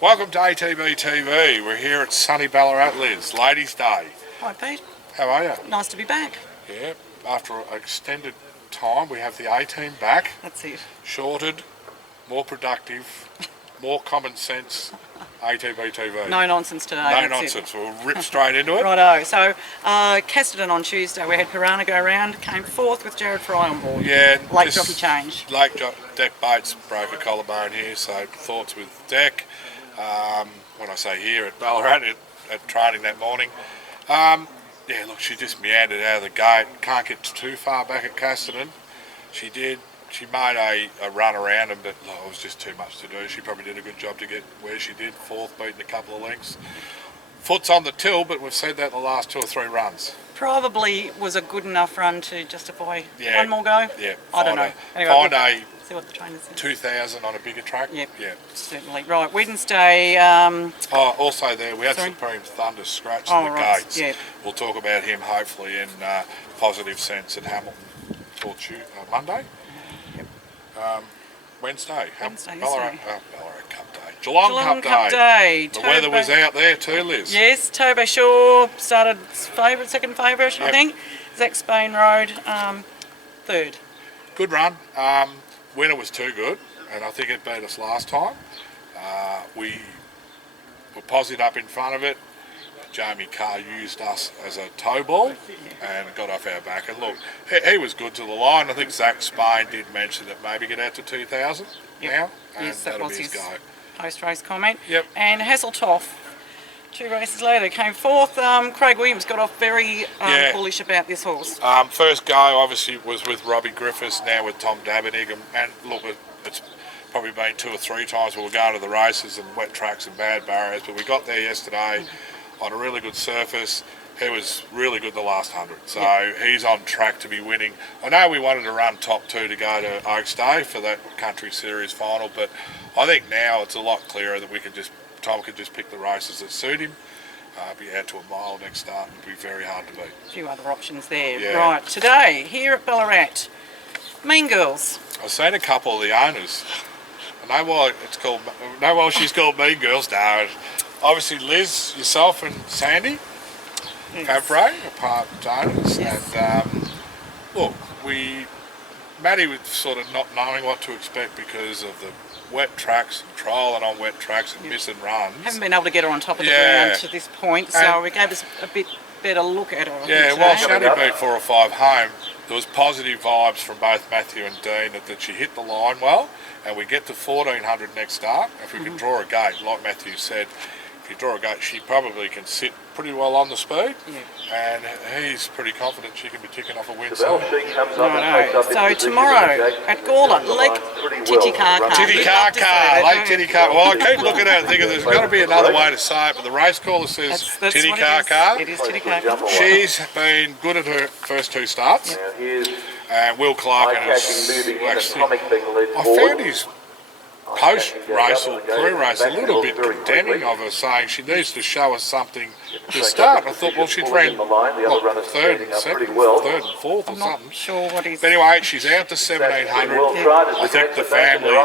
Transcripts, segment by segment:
Welcome to ATB TV. We're here at sunny Ballarat, Liz. Ladies' Day. Hi Pete. How are you? Nice to be back. Yeah, after an extended time we have the A-team back. That's it. Shorted, more productive, more common sense ATB TV. No nonsense today. No nonsense. We'll rip straight into it. Righto. So, Casterton on Tuesday, we had Piranha go round, came fourth with Jared Fry on board. Yeah. Late jockey change. Deck Bates broke a collarbone here, so thoughts with Deck. When I say here at Ballarat, at training that morning. Yeah, look, she just meandered out of the gate. Can't get too far back at Casterton. She did. She made a run around him, but it was just too much to do. She probably did a good job to get where she did. Fourth, beating a couple of lengths. Foot's on the till, but we've said that in the last 2 or 3 runs. Probably was a good enough run to justify one more go. Yeah. I don't know. Anyway, find a see what the trainer says. 2,000 on a bigger track. Yep. Yeah. Certainly. Right. Wednesday. Also there, we had Supreme Thunder scratch in the gates. Yep. We'll talk about him hopefully in positive sense at Hamilton for Monday. Wednesday. Ballarat Cup Day. Geelong Cup Day. The weather was out there too, Liz. Yes, Toby Shaw started second favourite, I think. Zach Spain rode third. Good run. Winner was too good, and I think it beat us last time. We were posied up in front of it. Jamie Carr used us as a tow ball and got off our back. And look, he was good to the line. I think Zach Spain did mention that maybe get out to 2,000 now. And yes, that was his go. Post-race comment. Yep. And Hasseltoff, 2 races later, came fourth. Craig Williams got off very bullish about this horse. First go obviously was with Robbie Griffiths, now with Tom Dabernig. And look, it's probably been 2 or 3 times where we're going to the races and wet tracks and bad barriers, but we got there yesterday on a really good surface. He was really good the last 100, so he's on track to be winning. I know we wanted to run top 2 to go to Oaks Day for that Country Series final, but I think now it's a lot clearer that Tom could just pick the races that suit him. Be out to a mile next start and be very hard to beat. A few other options there. Yeah. Right, today here at Ballarat, Mean Girls. I've seen a couple of the owners. I know why she's called Mean Girls. No, obviously Liz, yourself and Sandy Fabray are part owners. Yes. And look, Maddie was sort of not knowing what to expect because of the wet tracks and trialling on wet tracks and missing runs. Haven't been able to get her on top of the ground to this point, so we gave us a bit better look at her. Well, she only beat 4 or 5 home. There was positive vibes from both Matthew and Dean that she hit the line well, and we get to 1,400 next start. If we can draw a gate, like Matthew said, if you draw a gate, she probably can sit pretty well on the speed, and he's pretty confident she can be ticking off a win. So tomorrow at Gawler, Lake Titicaca. Lake Titicaca. Well, I keep looking at it thinking there's got to be another way to say it, but the race caller says Titicaca. It is Titicaca. She's been good at her first 2 starts, and Will Clark is actually, I found his post-race or pre-race a little bit condemning of her, saying she needs to show us something to start. I thought, well, she'd ran 3rd and 2nd, 3rd and 4th or something. Sure what is. But anyway, she's out to 1,700. I think the family.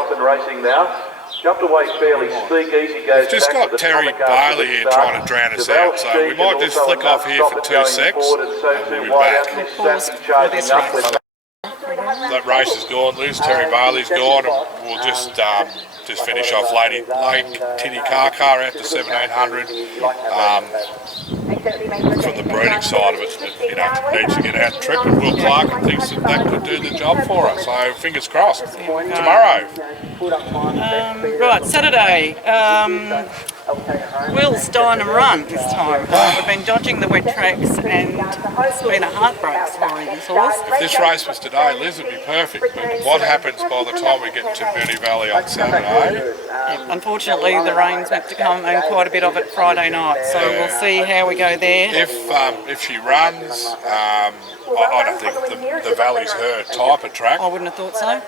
We've just got Terry Bailey here trying to drown us out, so we might just flick off here for 2 secs and we'll be back. Pause for this race. That race is gone, Liz. Terry Bailey's gone, and we'll just finish off Lake Titicaca out to 1,700. From the breeding side of it, needs to get out and trip, and Will Clark thinks that could do the job for us. So fingers crossed. Tomorrow. Right, Saturday. Will's Dine Run this time. We've been dodging the wet tracks, and it's been a heartbreak for this horse. If this race was today, Liz, would be perfect. But what happens by the time we get to Moonee Valley on Saturday? Unfortunately, the rain's meant to come, and quite a bit of it Friday night. So we'll see how we go there. If she runs, I don't think the Valley's her type of track. I wouldn't have thought so.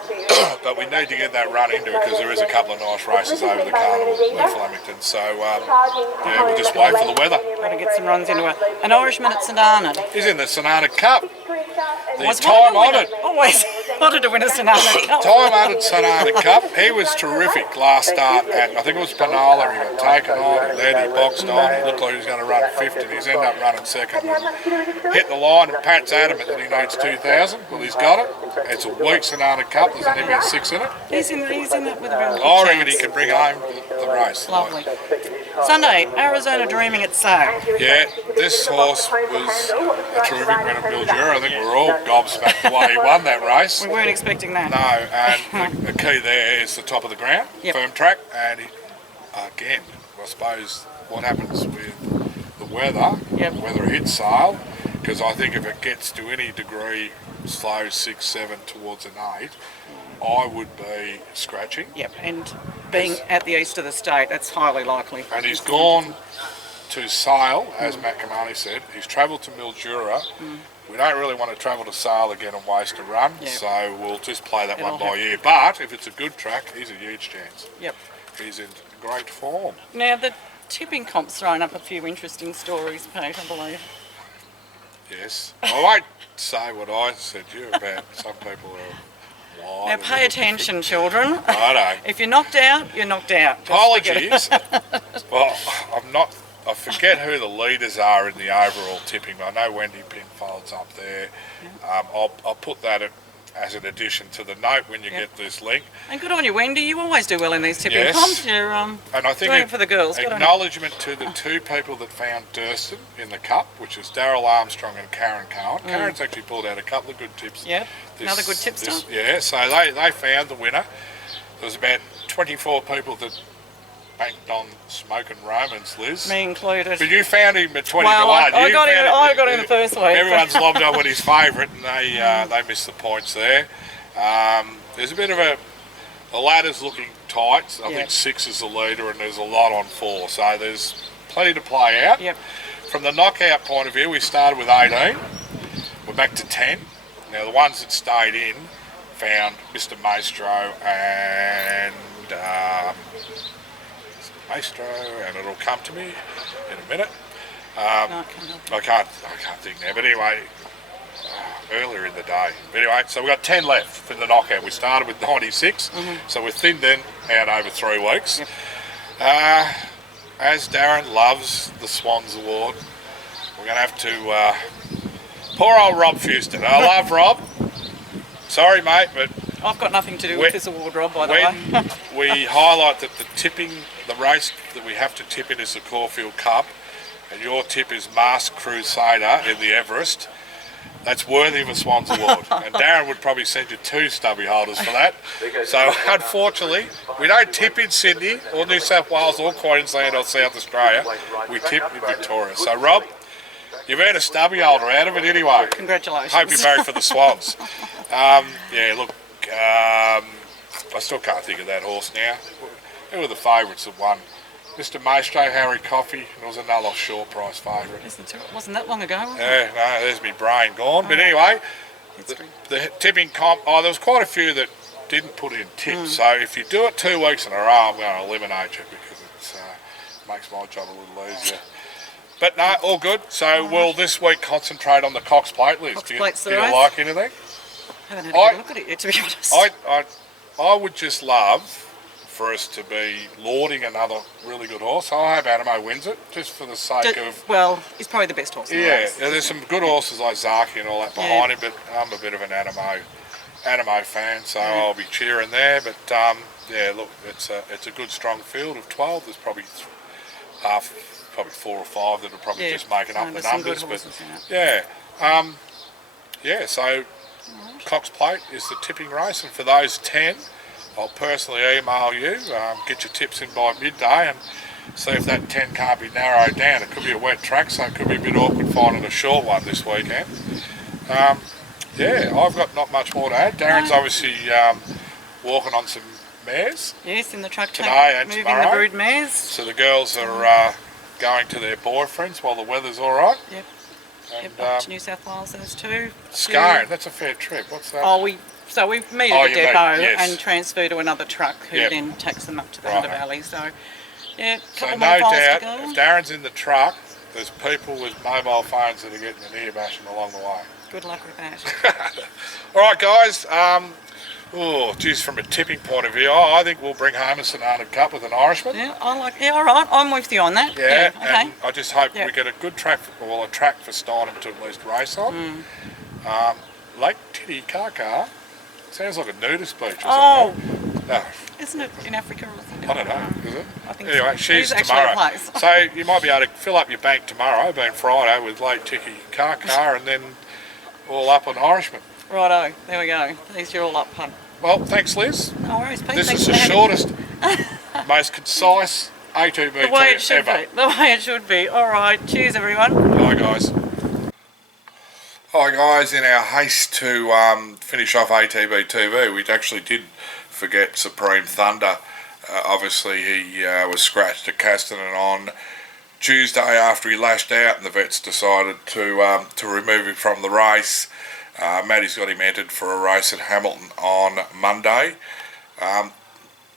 But we need to get that run into it because there is a couple of nice races over the carnival in Flemington. So we'll just wait for the weather. Got to get some runs into it. An Irishman at St Arnaud. He's in the St Arnaud Cup. The Was time on it. Always. Wanted to win a Sonata Cup. Time-honored Sonata Cup. He was terrific last start at, I think it was Penola. He got taken on, and then he boxed on. He looked like he was going to run fifth, and he's ended up running second. Hit the line, and Pat's adamant that he needs 2,000. Well, he's got it. It's a weak Sonata Cup. There's only about 6 in it. He's in that with a real good I reckon chance. he can bring home the race. Lovely. Sunday, Arizona Dreaming at Sale. Yeah, this horse was a terrific win at Mildura. I think we were all gobsmacked the way he won that race. We weren't expecting that. No, and the key there is the top of the ground, firm track, and again, I suppose what happens with the weather, whether it hits sale, because I think if it gets to any degree slow 6, 7 towards an 8, I would be scratching. Yep, and being at the east of the state, that's highly likely. And he's gone to Sale, as Matt Kamani said. He's travelled to Mildura. We don't really want to travel to Sale again and waste a run, so we'll just play that one by ear. But if it's a good track, he's a huge chance. Yep. He's in great form. Now, the tipping comp's thrown up a few interesting stories, Pete, I believe. Yes. I won't say what I said to you about some people are... Now pay attention, children. I know. If you're knocked out, you're knocked out. Apologies. Well, I forget who the leaders are in the overall tipping. I know Wendy Pinfold's up there. I'll put that as an addition to the note when you get this link. And good on you, Wendy. You always do well in these tipping comps. You're and I think doing it for the girls. Acknowledgement to the 2 people that found Durston in the cup, which is Daryl Armstrong and Karen Cohen. Karen's actually pulled out a couple of good tips. Yep, another good tipster. Yeah, so they found the winner. There was about 24 people that banked on Smoking Romans, Liz. Me included. But you found him at 20 well, to 1. I got him the first week. Everyone's lobbed on with his favourite, and they missed the points there. There's a bit of the ladder's looking tight. I think 6 is the leader, and there's a lot on 4. So there's plenty to play out. Yep. From the knockout point of view, we started with 18. We're back to 10. Now the ones that stayed in found Mr. Maestro and it'll come to me in a minute. I can't think now, but anyway, earlier in the day. But anyway, so we've got 10 left from the knockout. We started with 96, so we're thinned in out over 3 weeks. Yep. As Darren loves the Swans Award, we're going to have to... poor old Rob Fuston. I love Rob. Sorry, mate, but... I've got nothing to do with this award, Rob, by the way. We highlight that the race that we have to tip in is the Caulfield Cup, and your tip is Masked Crusader in the Everest. That's worthy of a Swans Award. And Darren would probably send you 2 stubby holders for that. So unfortunately, we don't tip in Sydney or New South Wales or Queensland or South Australia. We tip in Victoria. So Rob, you've earned a stubby holder out of it anyway. Congratulations. Hope you're married for the Swans. Look, I still can't think of that horse now. Who were the favourites that won? Mr. Maestro, Harry Coffey, and there was another short price favourite. Wasn't that long ago, was it? Yeah, no, there's my brain gone. But anyway, the tipping comp, there was quite a few that didn't put in tips. So if you do it 2 weeks in a row, I'm going to eliminate you because it makes my job a little easier. But no, all good. So we'll this week concentrate on the Cox Plate list. Do you like anything? I haven't had a good look at it yet, to be honest. I would just love for us to be lauding another really good horse. I hope Animo wins it, just for the sake of... Well, he's probably the best horse in the race. There's some good horses like Zaki and all that behind him, but I'm a bit of an Animo fan, so I'll be cheering there. But look, it's a good strong field of 12. There's probably 4 or 5 that are probably just making up the numbers. So Cox Plate is the tipping race, and for those 10, I'll personally email you, get your tips in by midday and see if that 10 can't be narrowed down. It could be a wet track, so it could be a bit awkward finding a short one this weekend. I've got not much more to add. Darren's obviously walking on some mares. Yes, in the truck today and moving tomorrow. The brood mares. So the girls are going to their boyfriends while the weather's all right. Yep. Up to New South Wales, those 2. Scone, that's a fair trip. What's that? So we meet at the depot and transfer to another truck who then takes them up to the Undervalley. So, couple more miles to go. If Darren's in the truck, there's people with mobile phones that are getting an ear bashing along the way. Good luck with that. All right, guys. Geez, from a tipping point of view, I think we'll bring home a St Arnaud Cup with an Irishman. Yeah, all right. I'm with you on that. Yeah, okay. and I just hope we get a good track, a track for Steinem to at least race on. Lake Titicaca sounds like a nudist beach. Oh. No. Isn't it in Africa or something? I don't know, is it? I think anyway, so. she's It's tomorrow. actually a place. So you might be able to fill up your bank tomorrow, being Friday, with Lake Titicaca, and then all up on Irishman. Righto, there we go. At least you're all up, hun. Well, thanks, Liz. No worries, Pete. This Thanks is the for shortest, most concise ATB the way it should ever. be. The way it should be. All right. Cheers, everyone. Hi, guys. Hi, guys. In our haste to finish off ATB TV, we actually did forget Supreme Thunder. Obviously, he was scratched at Castanen on Tuesday after he lashed out, and the vets decided to remove him from the race. Matty's got him entered for a race at Hamilton on Monday.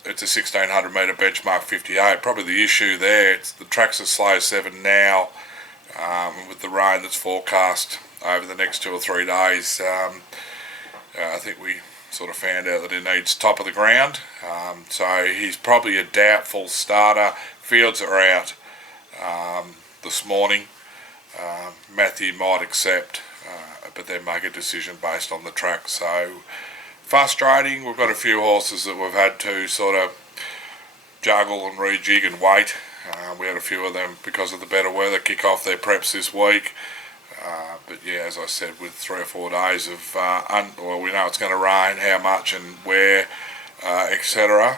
It's a 1600 metre benchmark 58. Probably the issue there, the track's a slow 7 now, with the rain that's forecast over the next 2 or 3 days. I think we sort of found out that he needs top of the ground. So he's probably a doubtful starter. Fields are out this morning. Matthew might accept, but then make a decision based on the track. So frustrating. We've got a few horses that we've had to sort of juggle and rejig and wait. We had a few of them, because of the better weather, kick off their preps this week. But yeah, as I said, with 3 or 4 days of we know it's going to rain, how much and where, etc.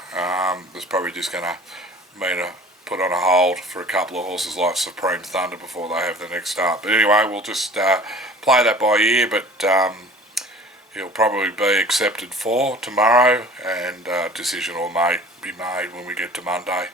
It's probably just going to mean a put on a hold for a couple of horses like Supreme Thunder before they have the next start. But anyway, we'll just play that by ear, but he'll probably be accepted for tomorrow, and a decision will be made when we get to Monday.